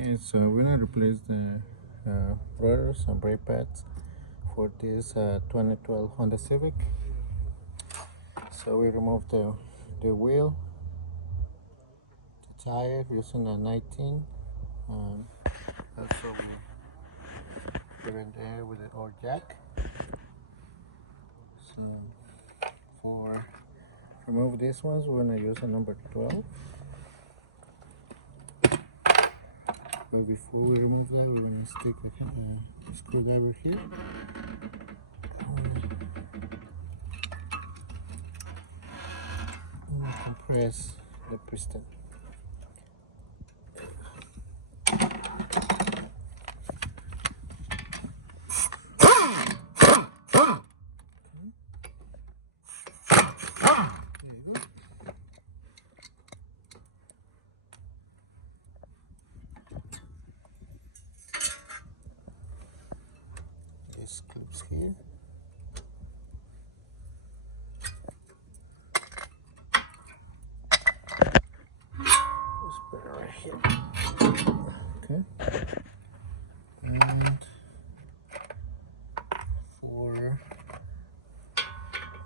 Okay, so we're gonna replace the rotors and brake pads for this 2012 Honda Civic. So we remove the wheel, the tire using a 19, and also we put in there with the old jack. So for remove these ones, we're gonna use a number 12. But before we remove that, we're going to stick a screwdriver here. And compress the piston. This clips here. Just put it right here. Okay. And for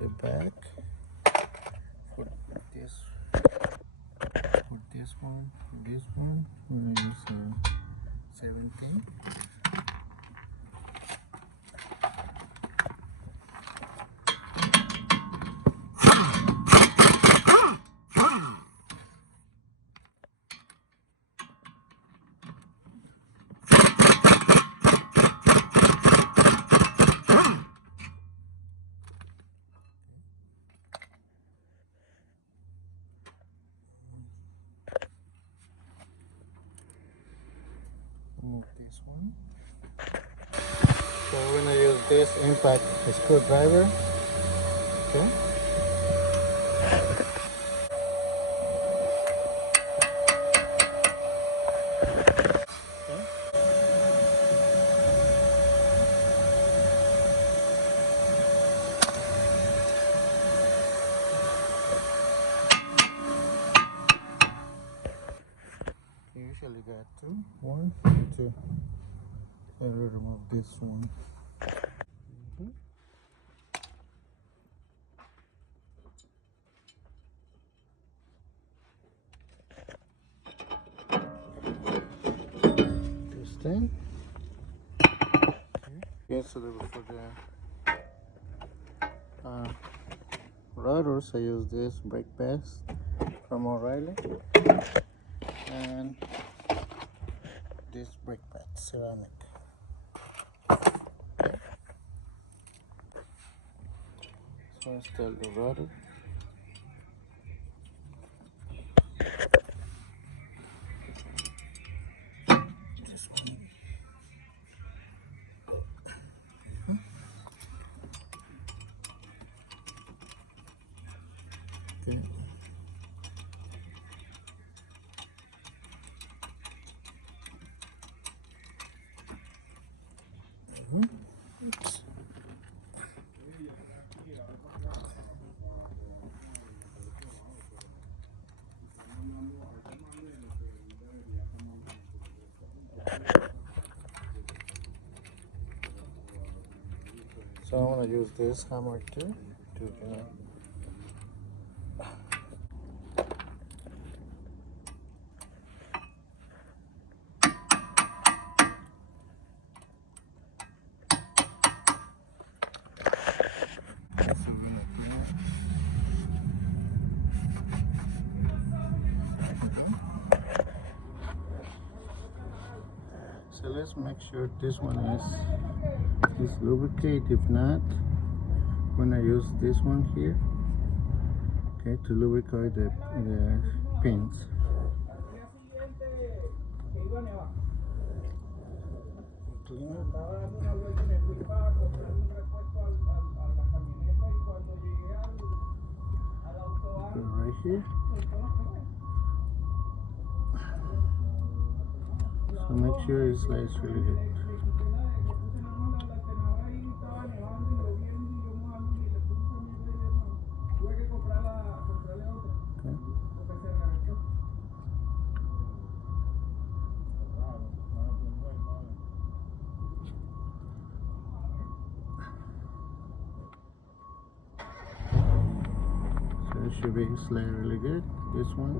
the back, for this one, we're gonna use a 17. Move this one. So we're gonna use this impact screwdriver. Okay. You usually got two. One, two. I will remove this one. This thing. Okay, so for the rotors, I use this brake pads from O'Reilly and this brake pad ceramic. So install the rotor. This one. Okay. Oops. So I'm gonna use this hammer too to So let's make sure this one is lubricated. If not, I'm gonna use this one here, okay, to lubricate the pins. Clean it. Put it right here. So make sure it slides really good. Okay. should be slide really good. This one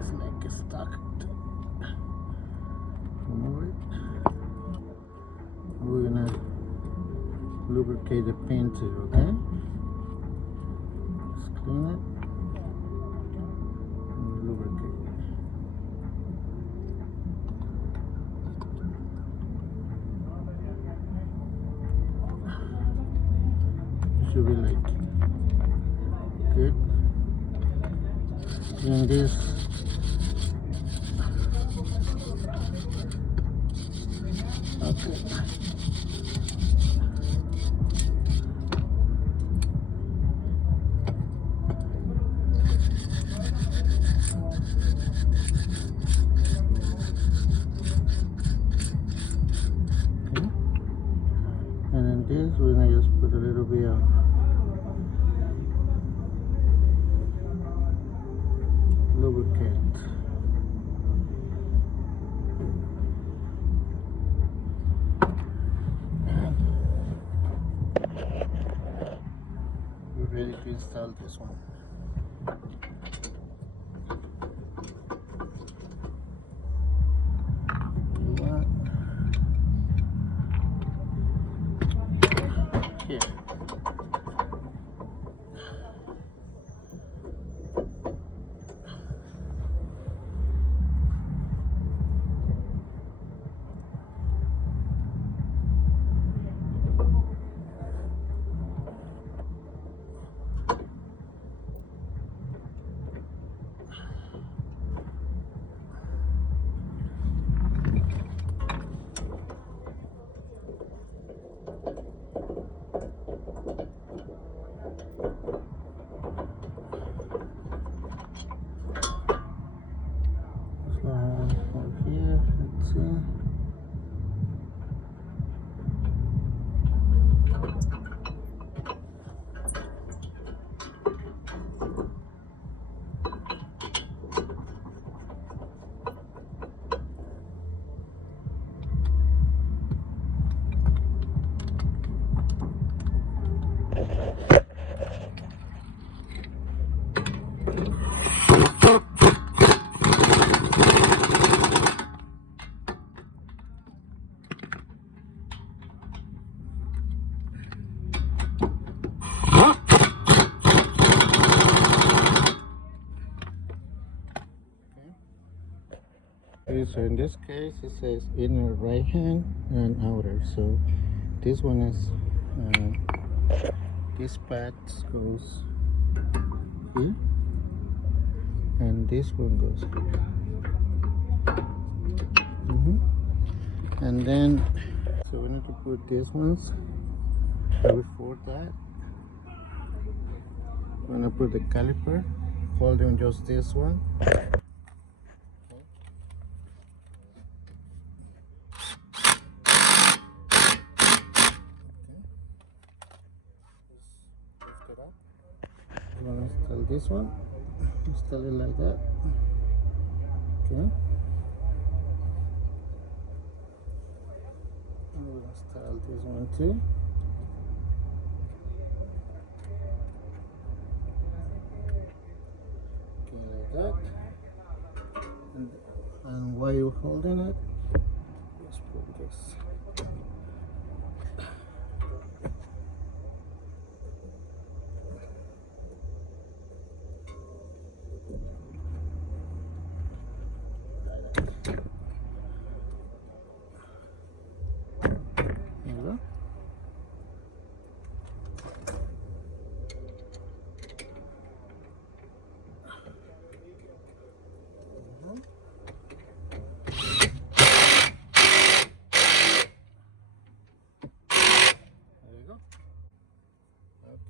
is like stuck. Remove it. We're gonna lubricate the pin too, okay? Just clean it and lubricate it. Should be like good. And this okay. And then this, we're gonna just put a little bit of lubricant. We're ready to install this one. Here. Here, let's see. Okay, so in this case it says inner right hand and outer, so this one is this part goes here and this one goes here. And then so we need to put these ones before that. We're gonna put the caliper holding just this one. I'm gonna install this one, install it like that. Okay, and we'll install this one too. Okay, like that. And while you're holding it, just put this.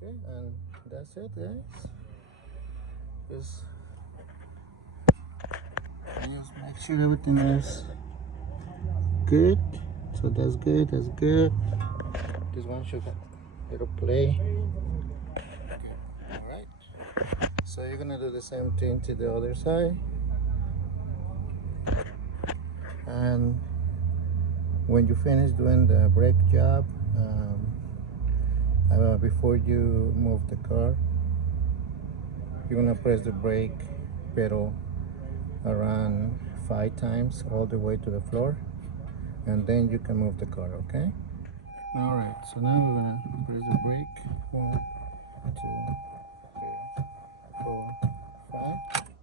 Okay, and that's it, guys. Just make sure everything is good. So that's good, that's good. This one should have a little play. Okay, alright. So you're gonna do the same thing to the other side. And when you finish doing the brake job, before you move the car, you're gonna press the brake pedal around 5 times all the way to the floor, and then you can move the car. Okay. All right, so now we're gonna press the brake. 1, 2, 3, 4, 5.